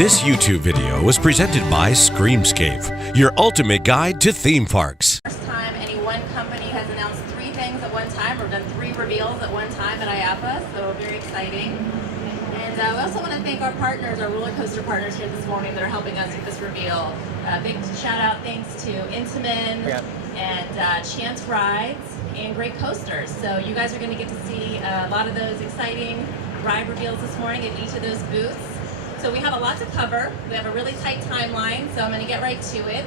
This YouTube video was presented by Screamscape, your ultimate guide to theme parks. First time any one company has announced 3 things at one time or done 3 reveals at one time at IAAPA, so very exciting. And we also want to thank our partners, our roller coaster partners here this morning that are helping us with this reveal. Big shout out thanks to Intamin and Chance Rides and Great Coasters. So you guys are going to get to see a lot of those exciting ride reveals this morning at each of those booths. So we have a lot to cover. We have a really tight timeline, so I'm going to get right to it.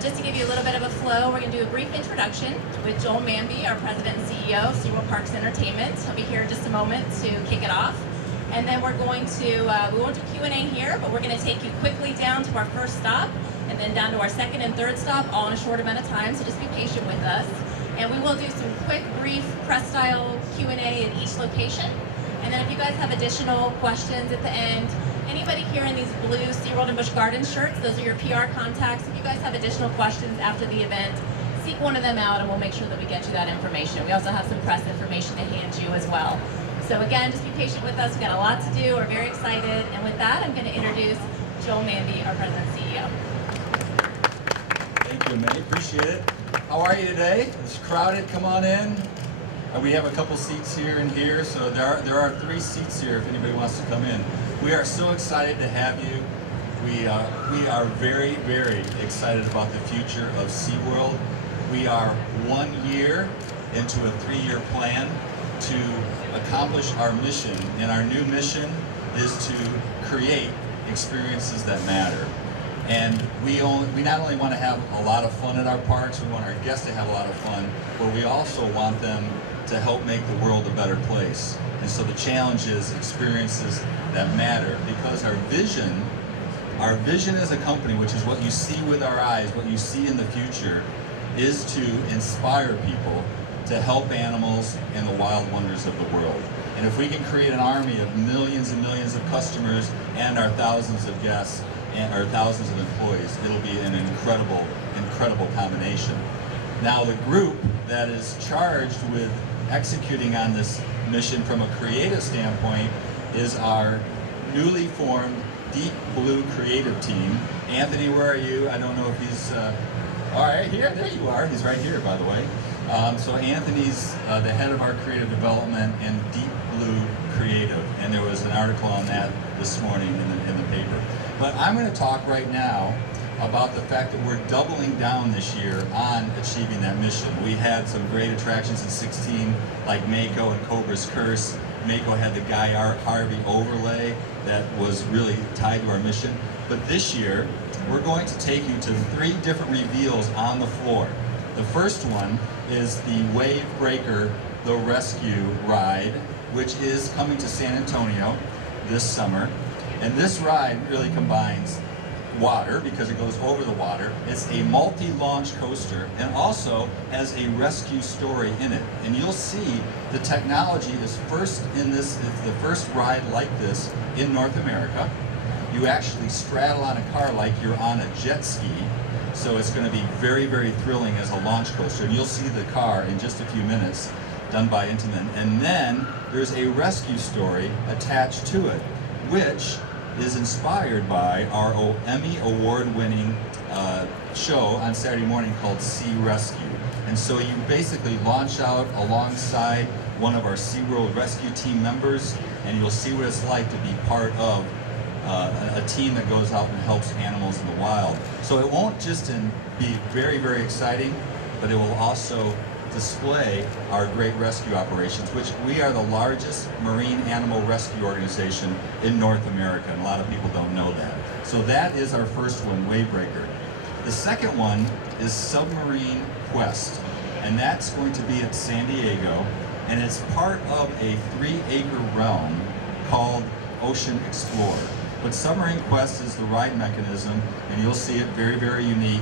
Just to give you a little bit of a flow, we're going to do a brief introduction with Joel Manby, our President and CEO of SeaWorld Parks Entertainment. He'll be here in just a moment to kick it off. And then we're going to, we won't do Q&A here, but we're going to take you quickly down to our first stop and then down to our second and third stop, all in a short amount of time, so just be patient with us. And we will do some quick, brief, press-style Q&A at each location. And then if you guys have additional questions at the end, anybody here in these blue SeaWorld and Busch Gardens shirts, those are your PR contacts. If you guys have additional questions after the event, seek one of them out and we'll make sure that we get you that information. We also have some press information to hand you as well. So again, just be patient with us. We've got a lot to do. We're very excited. And with that, I'm going to introduce Joel Manby, our President and CEO. Thank you, May. Appreciate it. How are you today? It's crowded. Come on in. We have a couple seats here and here, so there are 3 seats here if anybody wants to come in. We are so excited to have you. We are very, very excited about the future of SeaWorld. We are 1 year into a 3-year plan to accomplish our mission, and our new mission is to create experiences that matter. And we not only want to have a lot of fun at our parks, we want our guests to have a lot of fun, but we also want them to help make the world a better place. And so the challenge is experiences that matter, because our vision as a company, which is what you see with our eyes, what you see in the future, is to inspire people to help animals and the wild wonders of the world. And if we can create an army of millions and millions of customers and our thousands of guests and our thousands of employees, it'll be an incredible, incredible combination. Now, the group that is charged with executing on this mission from a creative standpoint is our newly formed Deep Blue creative team. Anthony, where are you? I don't know if he's, all right, here, there you are. He's right here, by the way. So Anthony's the head of our creative development and Deep Blue Creative, and there was an article on that this morning in the paper. But I'm going to talk right now about the fact that we're doubling down this year on achieving that mission. We had some great attractions in 2016, like Mako and Cobra's Curse. Mako had the Guy Harvey overlay that was really tied to our mission. But this year, we're going to take you to 3 different reveals on the floor. The first one is the Wave Breaker, the Rescue Ride, which is coming to San Antonio this summer. And this ride really combines water, because it goes over the water. It's a multi-launch coaster and also has a rescue story in it. And you'll see the technology is first in this, it's the first ride like this in North America. You actually straddle on a car like you're on a jet ski. So it's going to be very, very thrilling as a launch coaster. And you'll see the car in just a few minutes, done by Intamin. And then there's a rescue story attached to it, which is inspired by our Emmy award-winning show on Saturday morning called Sea Rescue. And so you basically launch out alongside one of our SeaWorld rescue team members, and you'll see what it's like to be part of a team that goes out and helps animals in the wild. So it won't just be very, very exciting, but it will also display our great rescue operations, which we are the largest marine animal rescue organization in North America, and a lot of people don't know that. So that is our first one, Wavebreaker. The second one is Submarine Quest, and that's going to be at San Diego, and it's part of a 3-acre realm called Ocean Explorer. But Submarine Quest is the ride mechanism, and you'll see it very, very unique,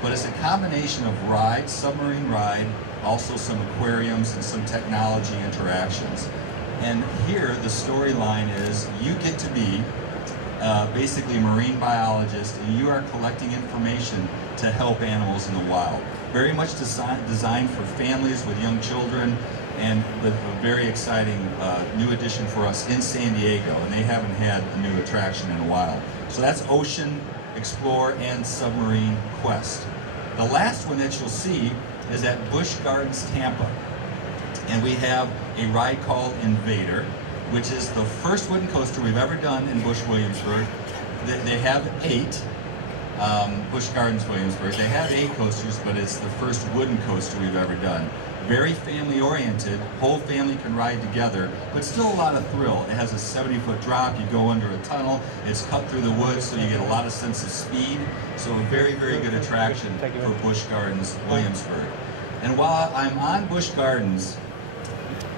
but it's a combination of ride, submarine ride, also some aquariums and some technology interactions. And here the storyline is you get to be basically a marine biologist, and you are collecting information to help animals in the wild. Very much designed for families with young children, and a very exciting new addition for us in San Diego, and they haven't had a new attraction in a while. So that's Ocean, Explore, and Submarine Quest. The last one that you'll see is at Busch Gardens, Tampa. And we have a ride called Invader, which is the first wooden coaster we've ever done in Busch Williamsburg. They have 8, Busch Gardens Williamsburg. They have 8 coasters, but it's the first wooden coaster we've ever done. Very family oriented, whole family can ride together, but still a lot of thrill. It has a 70-foot drop, you go under a tunnel, it's cut through the woods, so you get a lot of sense of speed. So a very, very good attraction for Busch Gardens Williamsburg. And while I'm on Busch Gardens,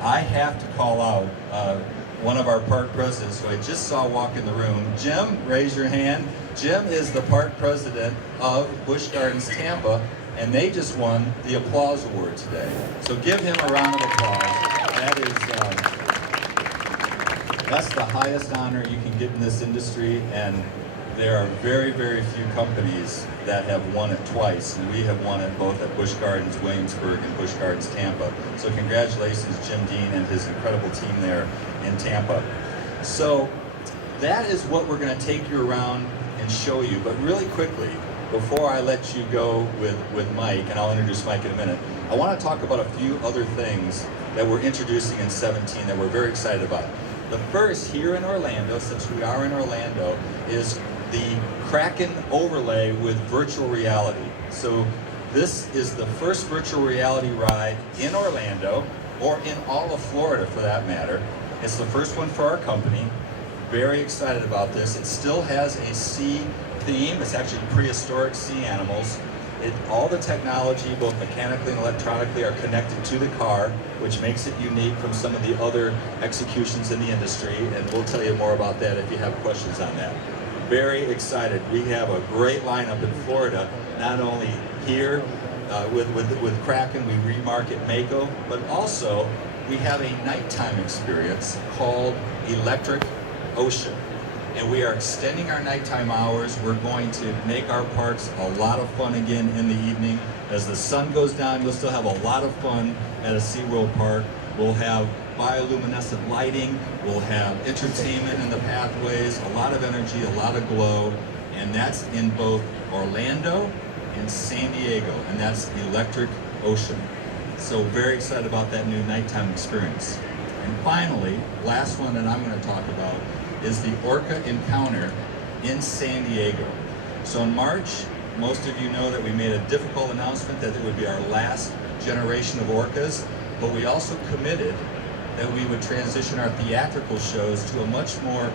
I have to call out one of our park presidents who I just saw walk in the room. Jim, raise your hand. Jim is the park president of Busch Gardens Tampa, and they just won the Applause Award today. So give him a round of applause. That's the highest honor you can get in this industry, and there are very, very few companies that have won it twice, and we have won it both at Busch Gardens Williamsburg and Busch Gardens Tampa. So congratulations, Jim Dean and his incredible team there in Tampa. So that is what we're going to take you around and show you, but really quickly, before I let you go with Mike, and I'll introduce Mike in a minute, I want to talk about a few other things that we're introducing in 17 that we're very excited about. The first, here in Orlando, since we are in Orlando, is the Kraken overlay with virtual reality. So this is the first virtual reality ride in Orlando, or in all of Florida for that matter. It's the first one for our company. Very excited about this. It still has a sea theme. It's actually prehistoric sea animals. All the technology, both mechanically and electronically, are connected to the car, which makes it unique from some of the other executions in the industry, and we'll tell you more about that if you have questions on that. Very excited. We have a great lineup in Florida, not only here with Kraken, we remarket Mako, but also we have a nighttime experience called Electric Ocean. And we are extending our nighttime hours. We're going to make our parks a lot of fun again in the evening. As the sun goes down, you'll still have a lot of fun at a SeaWorld park. We'll have bioluminescent lighting, we'll have entertainment in the pathways, a lot of energy, a lot of glow, and that's in both Orlando and San Diego, and that's Electric Ocean. So very excited about that new nighttime experience. And finally, last one that I'm going to talk about is the Orca Encounter in San Diego. So in March, most of you know that we made a difficult announcement that it would be our last generation of orcas, but we also committed that we would transition our theatrical shows to a much more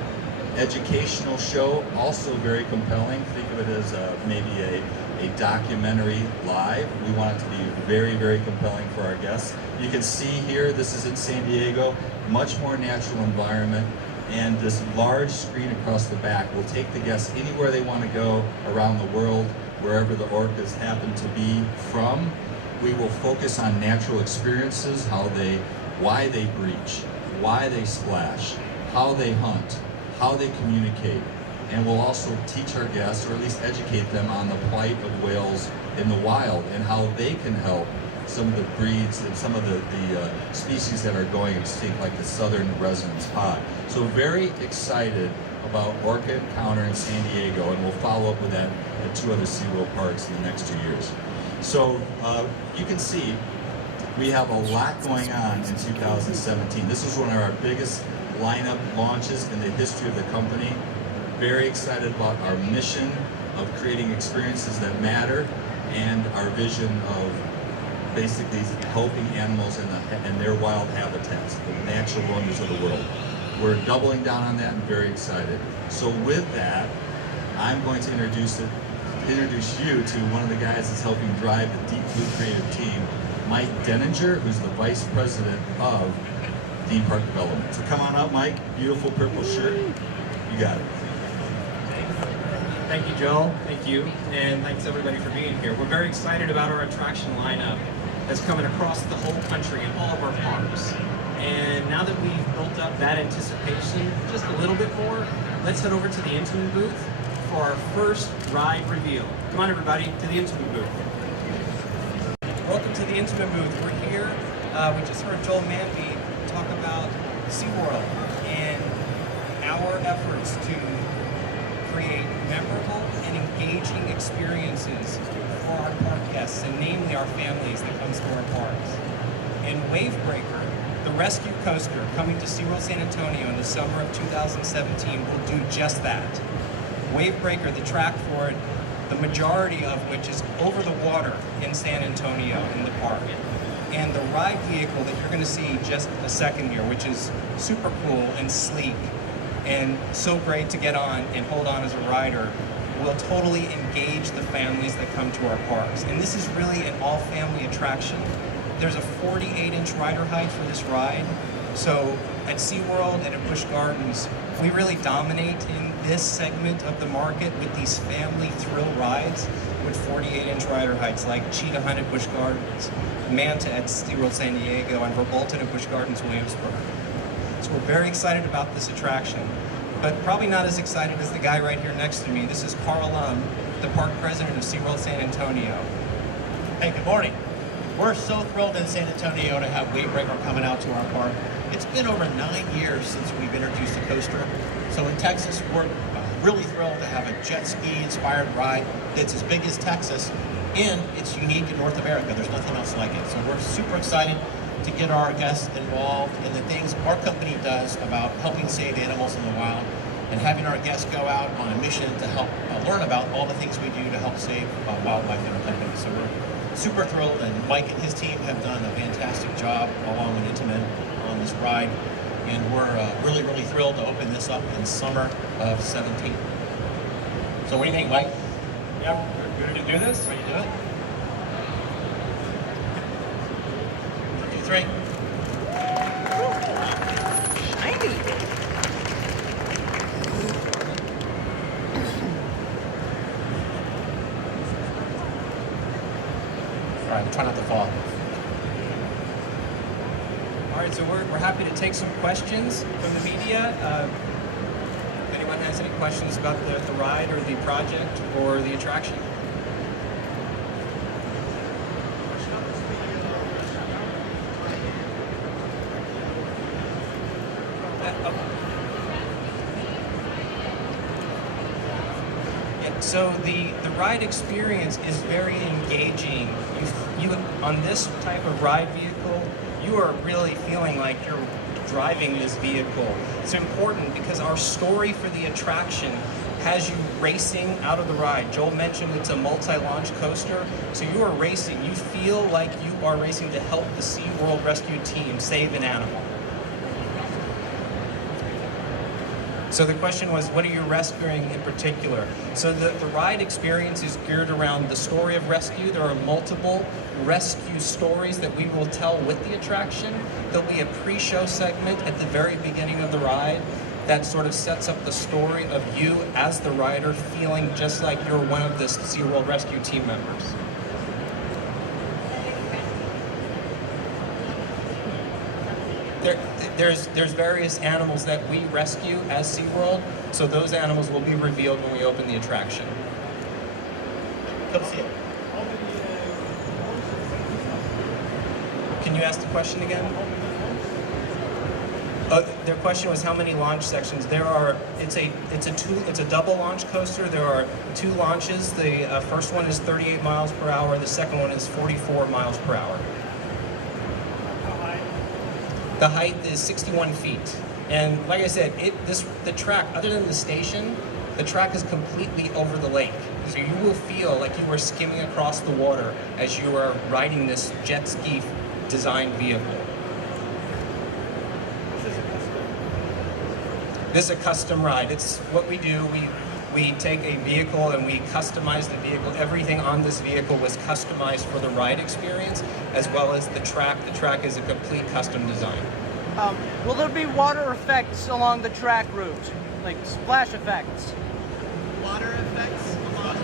educational show, also very compelling. Think of it as maybe a documentary live. We want it to be very, very compelling for our guests. You can see here, this is in San Diego, much more natural environment, and this large screen across the back will take the guests anywhere they want to go around the world, wherever the orcas happen to be from. We will focus on natural experiences, why they breach, why they splash, how they hunt, how they communicate, and we'll also teach our guests, or at least educate them, on the plight of whales in the wild and how they can help some of the breeds and some of the species that are going extinct, like the southern resonance pod. So very excited about Orca Encounter in San Diego, and we'll follow up with that at 2 other SeaWorld parks in the next 2 years. So you can see we have a lot going on in 2017. This is one of our biggest lineup launches in the history of the company. Very excited about our mission of creating experiences that matter, and our vision of basically helping animals in their wild habitats, the natural wonders of the world. We're doubling down on that and very excited. So with that, I'm going to introduce you to one of the guys that's helping drive the Deep Blue creative team, Mike Denninger, who's the Vice President of Theme Park Development. So come on up, Mike. Beautiful purple shirt. You got it. Thank you, Joe. Thank you. And thanks everybody for being here. We're very excited about our attraction lineup that's coming across the whole country in all of our parks. And now that we've built up that anticipation just a little bit more, let's head over to the Intern booth for our first ride reveal. Come on everybody, to the Intern booth. Welcome to to the Intamin booth. We're here. We just heard Joel Manby talk about SeaWorld and our efforts to create memorable and engaging experiences for our park guests, and namely our families that comes to our parks. And Wavebreaker, the rescue coaster coming to SeaWorld San Antonio in the summer of 2017, will do just that. Wavebreaker, the track for it, the majority of which is over the water in San Antonio in the park. And the ride vehicle that you're going to see just a second here, which is super cool and sleek and so great to get on and hold on as a rider, will totally engage the families that come to our parks. And this is really an all-family attraction. There's a 48-inch rider height for this ride. So at SeaWorld and at Busch Gardens, we really dominate in this segment of the market with these family thrill rides with 48-inch rider heights like Cheetah Hunt at Busch Gardens, Manta at SeaWorld San Diego, and Verbolten at Busch Gardens Williamsburg. So we're very excited about this attraction, but probably not as excited as the guy right here next to me. This is Carl Lum, the park president of SeaWorld San Antonio. Hey, good morning. We're so thrilled in San Antonio to have Wavebreaker coming out to our park. It's been over 9 years since we've introduced a coaster. So in Texas, we're really thrilled to have a jet ski inspired ride that's as big as Texas, and it's unique in North America. There's nothing else like it. So we're super excited to get our guests involved in the things our company does about helping save animals in the wild, and having our guests go out on a mission to help learn about all the things we do to help save wildlife in our company. So we're super thrilled, and Mike and his team have done a fantastic job along with Intamin on this ride, and we're really, really thrilled to open this up in summer of 17. So what do you think, Mike? Yeah, we're ready to do this? Ready to do it? 1, 2, 3. Shiny. All right, try not to fall. All right, so we're happy to take some questions from the media. If anyone has any questions about the ride or the project or the attraction. Yeah, so the ride experience is very engaging. You on this type of ride vehicle, you are really feeling like you're driving this vehicle. It's important because our story for the attraction has you racing out of the ride. Joel mentioned it's a multi-launch coaster, so you are racing. You feel like you are racing to help the SeaWorld rescue team save an animal. So the question was, what are you rescuing in particular? So the ride experience is geared around the story of rescue. There are multiple rescue stories that we will tell with the attraction. There'll be a pre-show segment at the very beginning of the ride that sort of sets up the story of you as the rider feeling just like you're one of the SeaWorld rescue team members. There's various animals that we rescue as SeaWorld, so those animals will be revealed when we open the attraction. Come see it. Can you ask the question again? Their question was how many launch sections. There are. It's a double launch coaster. There are 2 launches. The first one is 38 miles per hour. The second one is 44 miles per hour. The height is 61 feet. And like I said, the track, other than the station, the track is completely over the lake. So you will feel like you are skimming across the water as you are riding this jet ski designed vehicle. This is a custom ride. It's what we do. We take a vehicle and we customize the vehicle. Everything on this vehicle was customized for the ride experience, as well as the track. The track is a complete custom design. Will there be water effects along the track route, like splash effects? Water effects along.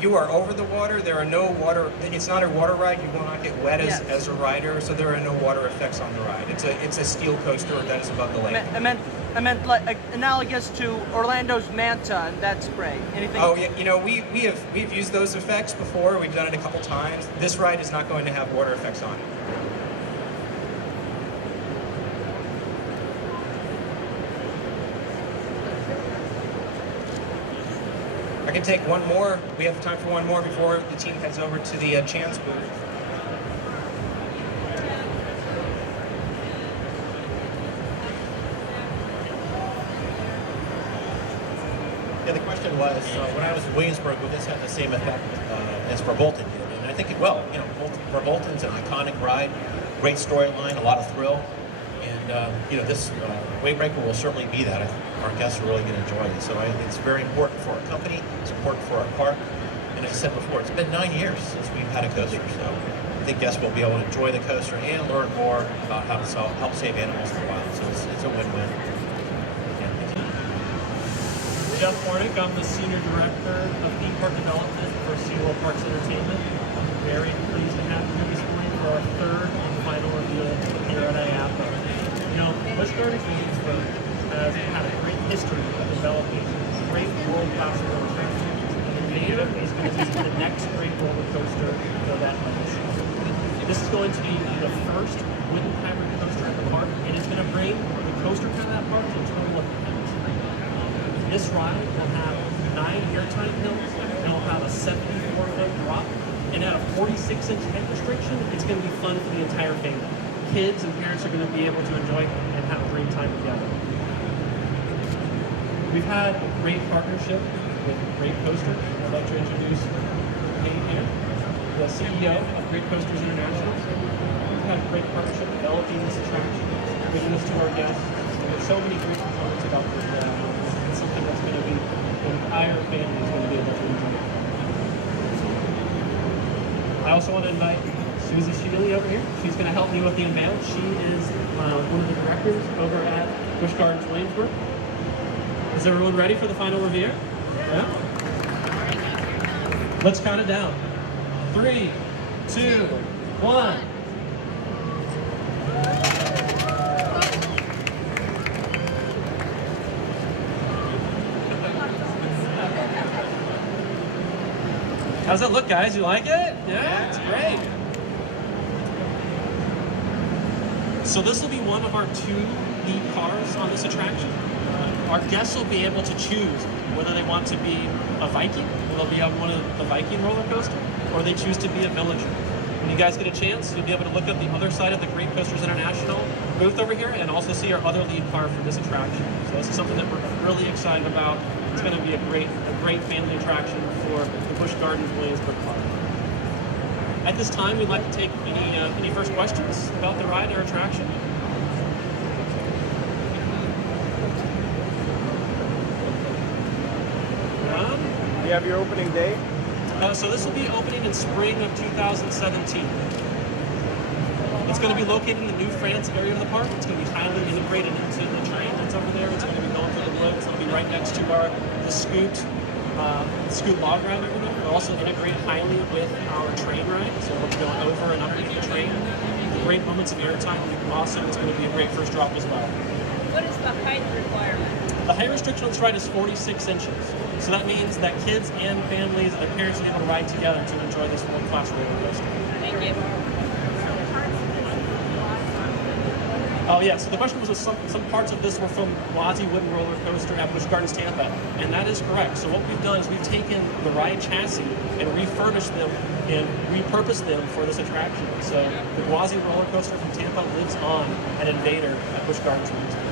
You are over the water. There are no water. It's not a water ride. You will not get wet as a rider. So there are no water effects on the ride. It's a steel coaster that is above the lake. I meant I meant like analogous to Orlando's Manta and that spray. Anything? Oh, yeah, you know, we've used those effects before. We've done it a couple times. This ride is not going to have water effects on it. I can take one more. We have time for one more before the team heads over to the chance booth. Yeah, the question was, when I was in Williamsburg, would this have the same effect as for Bolton did? And I think it will. You know, for Bolton's an iconic ride, great storyline, a lot of thrill, and you know, this Wavebreaker will certainly be that. I think our guests are really going to enjoy it. So I think it's very important for our company, it's important for our park, and as I said before, it's been 9 years since we've had a coaster, so I think guests will be able to enjoy the coaster and learn more about how to help save animals in the wild. So it's a win-win. Jeff Hornick, I'm the Senior Director of Theme Park Development for SeaWorld Parks Entertainment. Very pleased to have you here this morning for our third and final reveal here at IAAPA. You know, Busch Gardens Williamsburg has had a great history of developing great world-class roller coasters. Invadr is going to be the next great roller coaster of that legacy. This is going to be the first wooden hybrid coaster at the park, and it's going to bring the coaster count at that park to a total of 10. This ride will have 9 airtime hills, and will have a 74-foot drop, and at a 46-inch head restriction, it's going to be fun for the entire family. Kids and parents are going to be able to enjoy it and have a great time together. We've had a great partnership with Great Coaster. I'd like to introduce Kate here, the CEO of Great Coasters International. We've had a great partnership developing this attraction, bringing this to our guests. And there's so many great components about this ride. It's something that's going to be, the entire family is going to be able to enjoy. I also want to invite Susie Shealy over here. She's going to help me with the unveil. She is one of the directors over at Busch Gardens Williamsburg. Is everyone ready for the final reveal? Yeah? Let's count it down. 3, 2, 1. How's it look, guys? You like it? Yeah, it's great. So this will be one of our 2 lead cars on this attraction. Our guests will be able to choose whether they want to be a Viking, or they'll be on one of the Viking roller coaster, or they choose to be a Villager. When you guys get a chance, you'll be able to look at the other side of the Great Coasters International booth over here, and also see our other lead car for this attraction. So this is something that we're really excited about. It's going to be a great family attraction for the Busch Gardens Williamsburg Park. At this time, we'd like to take any first questions about the ride or attraction. Do you have your opening date? So this will be opening in spring of 2017. It's going to be located in the New France area of the park. It's going to be highly integrated into the train that's over there. It's going to be going through the woods. It'll be right next to the Scoot log ride over there. It'll also integrate highly with our train ride, so we'll be going over and underneath the train. Great moments of airtime will be awesome. It's going to be a great first drop as well. What is the height requirement? The height restriction on this ride is 46 inches. So that means that kids and families and their parents will be able to ride together to enjoy this world-class roller coaster. Thank you. Oh yeah, so the question was some parts of this were from Wazzy Wooden Roller Coaster at Busch Gardens Tampa, and that is correct. So what we've done is we've taken the ride chassis and refurbished them and repurposed them for this attraction. So the Wazzy Roller Coaster from Tampa lives on at Invadr at Busch Gardens Williamsburg.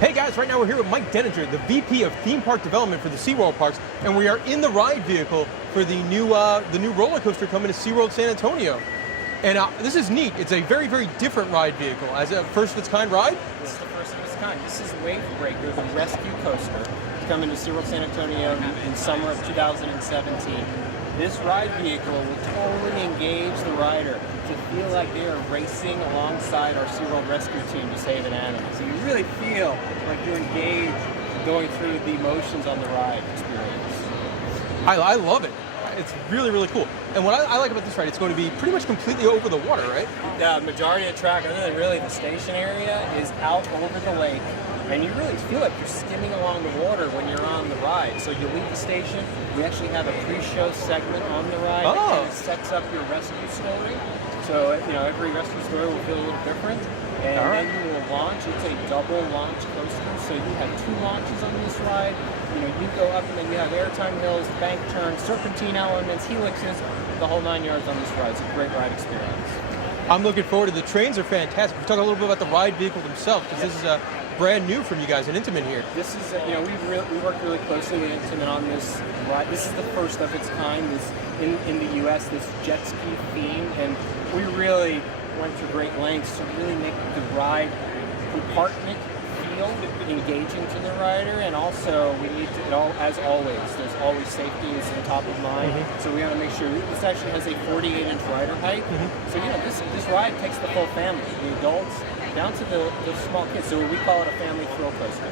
Hey guys, right now we're here with Mike Denninger, the VP of Theme Park Development for the SeaWorld Parks, and we are in the ride vehicle for the new roller coaster coming to SeaWorld San Antonio. And this is neat. It's a very, very different ride vehicle. As a first of its kind ride? This is the first of its kind. This is Wavebreaker, the rescue coaster. It's coming to SeaWorld San Antonio in summer of 2017. This ride vehicle will totally engage the rider to feel like they are racing alongside our SeaWorld rescue team to save an animal. So you really feel like you're engaged going through the emotions on the ride experience. I love it. it's really, really cool. And what I like about this ride, it's going to be pretty much completely over the water, right? The majority of the track, other than really the station area, is out over the lake. And you really feel like you're skimming along the water when you're on the ride. So you leave the station, we actually have a pre-show segment on the ride that kind of sets up your rescue story. So, you know, every rescue story will feel a little different. And then you will launch. It's a double launch coaster. So you have 2 launches on this ride. You know, you go up and then you have airtime hills, bank turns, serpentine elements, helixes, the whole 9 yards on this ride. It's a great ride experience. I'm looking forward to the trains are fantastic. We talk a little bit about the ride vehicle themselves, because this is brand new from you guys in Intamin here. This is, you know, we worked really closely with Intamin on this ride. This is the first of its kind. This in the U.S. This jet ski theme, and we really went to great lengths to really make the ride compartment feel engaging to the rider, and also we need to, as always, there's always safety is on top of mind. So we want to make sure this actually has a 48-inch rider height. So you know this ride takes the full family, the adults down to the small kids. So we call it a family thrill coaster.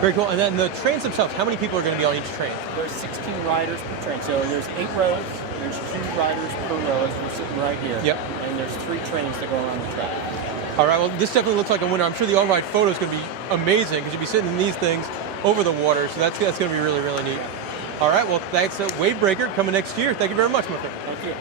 Very cool. And then the trains themselves, how many people are going to be on each train? There's 16 riders per train. So there's 8 rows. There's 2 riders per row as we're sitting right here. Yep. And there's 3 trains that go around the track. All right, well, this definitely looks like a winner. I'm sure the on-ride photo is going to be amazing because you'll be sitting in these things over the water, so that's going to be really, really neat. All right, well, thanks. Wave Breaker coming next year. Thank you very much, my friend. Thank you.